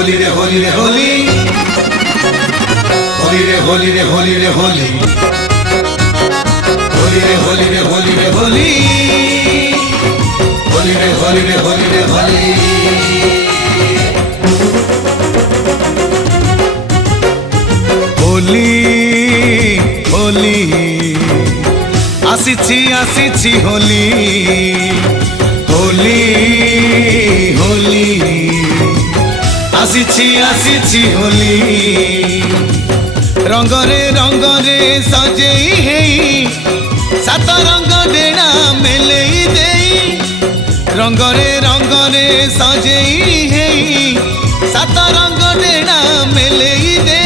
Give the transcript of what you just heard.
होली रे होली रे होली होली रे होली रे होली रे होली होली रे होली रे होली रे होली होली रे होली रे होली रे होली होली होली आसिछि आसिछि होली होली होली आसिछि आसिछि होली रंगरे सजेई हेई सात रंग डेणा मेलेई देई रंगरे सजेई हेई सात रंग डेणा मेलेई दे